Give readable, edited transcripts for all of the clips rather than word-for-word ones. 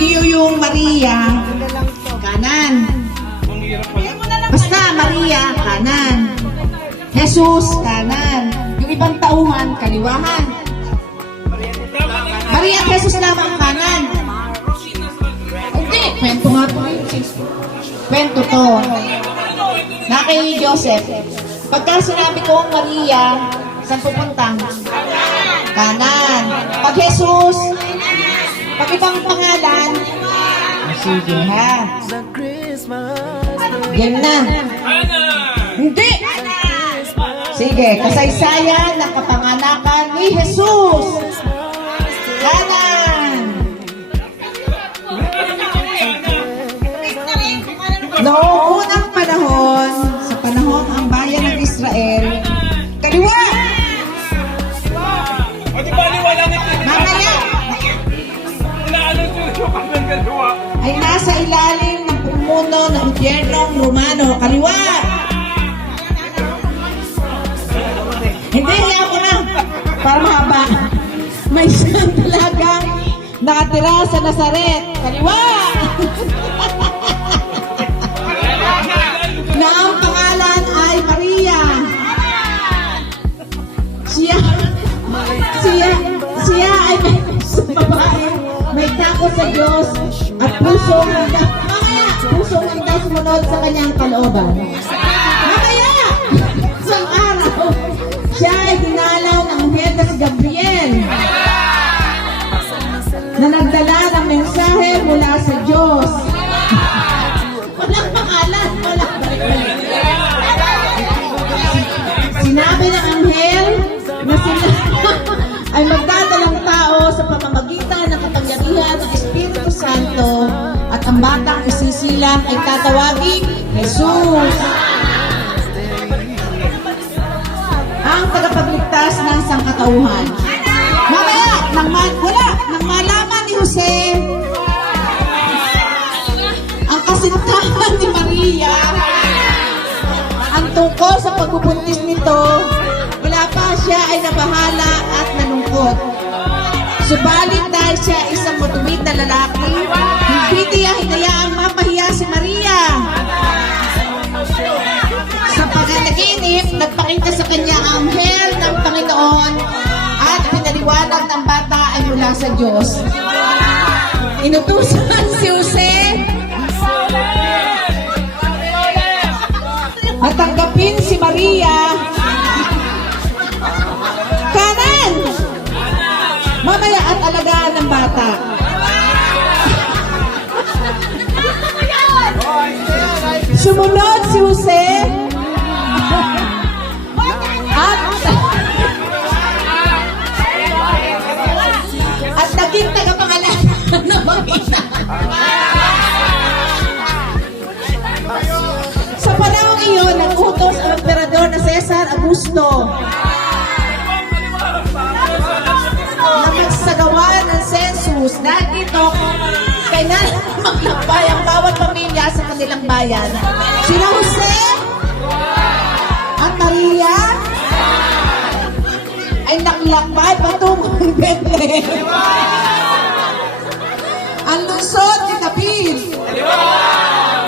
yung Maria, kanan. Basta Maria, kanan. Jesus, kanan. Yung ibang tauhan, kaliwahan. Maria at Jesus lamang kanan. Hindi, kwento nga po yun. Kwento to. Na kay Joseph. Pagka sinabi ko Maria, saan pupunta? Kanan. Pag Jesus, pag ibang pangalan, sige ha. Game na. Hindi. Sige, kasaysayan ng kapanganakan ni Jesus. Kanan. Noong unang panahon, sa panahon ang bayan ng Israel, kaliwa! O di ba wala nito? Mamaya! Ay nasa ilalim ng pumuno ng gobyernong Romano, kaliwa! Hindi, ako na! Para mahaba. May isang dalagang nakatira sa Nazaret, kaliwa! Na ang pangalan ay Maria. Siya ay may babae, may takot sa Diyos at pusong handa sumunod sa kanyang kalooban. Mamaya! Isang araw, siya ay dinalaw ng anghel na si Gabriel na nagdala ng mensahe mula sa Diyos. Walang pangalan, walang balik-balik. Sinabi ng anghel na sila ay magdadalang tao sa pamamagitan ng kapangyarihan ng Espiritu Santo at ang batang isisilang ay tatawaging Jesus. Ang tagapagligtas ng sangkatauhan. Mamaya, nang malaman ni Jose ang kasintahan ni Maria, ang tungkol sa pagbubuntis nito, wala pa siya ay nabahala at nalungkot. Subalit dahil siya isang matuwid na lalaki, hindi niya hinayaang mapahiya si Maria. Sa pagkanaginip, nagpakita sa kanya ang anghel ng Panginoon at pinaliwanag ng bata ay mula sa Diyos. Inutusan si Jose at tanggapin si Maria. Kanan! Mamaya at alagaan ng bata. Sumunod si Jose at naging tagapangalan ng mag-ina. Sa panahon iyon, nag-utos ang emperador na Cesar Augusto na magsagawa ng census. Dahil dito, kailangan maglakbay ang bawat pamilya sa kanilang bayan. Sina Jose at Maria ay naglakbay patungong Bethlehem. Ang lungsod ni David,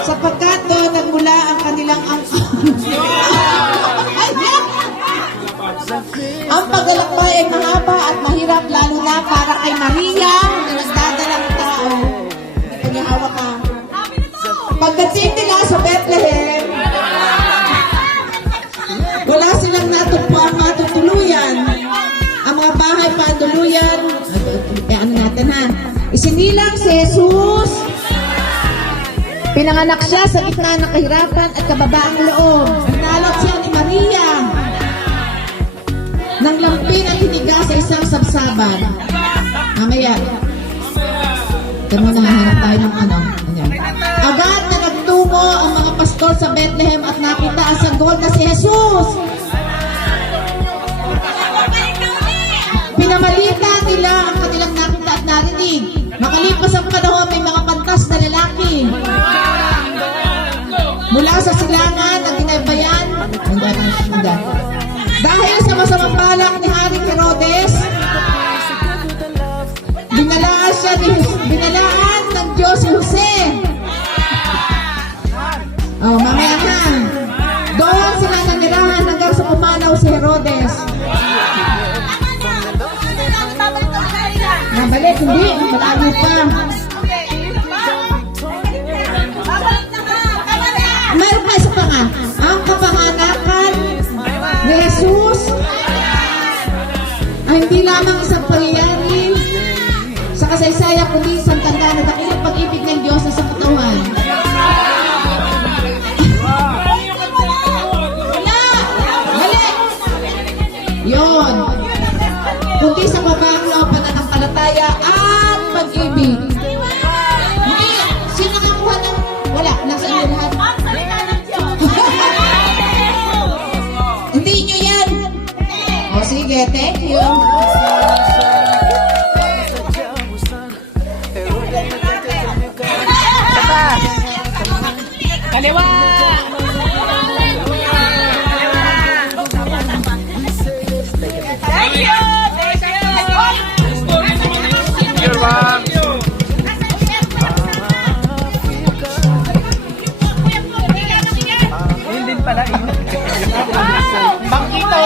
sapagkat doon nagmula ang kanilang angkan. Ang paglalakbay ay mahaba at mahirap, lalo na para kay Maria na nagdadalang tao. Pagihawak ka. Pagdating nila sa Bethlehem, wala silang natupang matutuluyan. Ang mga bahay panduluyan, isinilang si Jesus. Pinanganak siya sa gitna ng kahirapan at kababaang loob. Binalot siya ni Maria ng lampin at hiniga sa isang sabsaban. Mamaya. Ito mo hanap tayo ng ano. Agad na nagtungo ang mga pastor sa Bethlehem at nakita ang sanggol na si Jesus. Pinamalita nila ang kanilang nakita at narinig. Makalipas ang panahon, may mga pantas na lalaki mula sa silangan na ginaybayan. Dahil sa masamang balak ni Haring Herodes, binalaan ng pa. Meron pa isa pa nga. Ang kapanganakan ni Jesus ay hindi lamang isang pangyayari sa kasaysayan, kundi isang tanda na dakilang pag-ibig ng Diyos sa sangkatauhan. Yon. Kundi sa mabago pananampalataya at pag-ibig. Hindi, sino nakakuha ng... Wala, nasa inyo lahat. Hindi nyo yan. O sige, thank you. Kaliwa! Thank you! You're welcome. Yun din pala. Bangkito!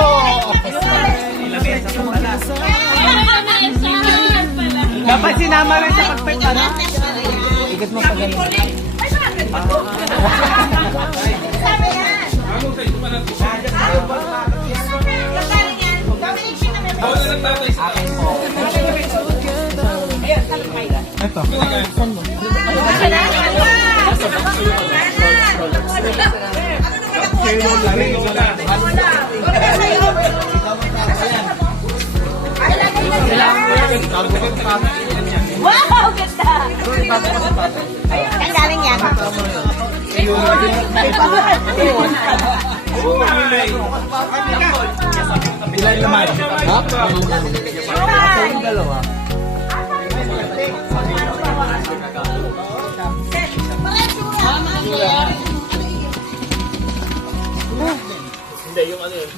Dapat sinama rin sa pagpagpana. Ikat mo pa ganun. Ito. Wow, ganda! Ang galing yan. Ilan naman? Ha? Yung dalawa. Hindi, yung ano yun.